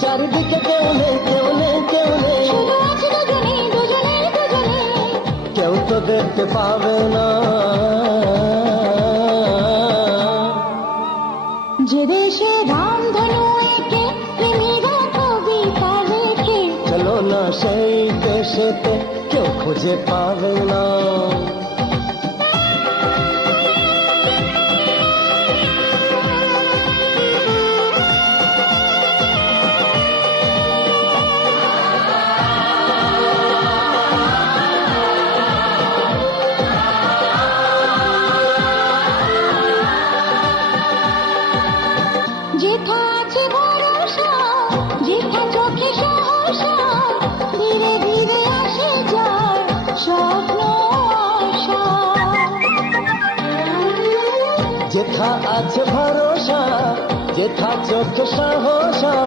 চারিদিকে কেউ নেই, কেউ নেই, কেউ নেই, শুধু আছে দুজনে দুজনে দুজনে। কেউ তো দেখতে পাবে না। যে দেশে রামধনু এঁকে প্রেমীরা কবিতা লেখে, চলো না সেই দেশেতে, কেউ খুঁজে পাবে না। যেথা আছে ভরসা, যেথা চোখে সহসা, ধীরে ধীরে আসে যায় স্বপ্ন আশা। যেথা আছে ভরসা, যেথা চোখে সাহসা,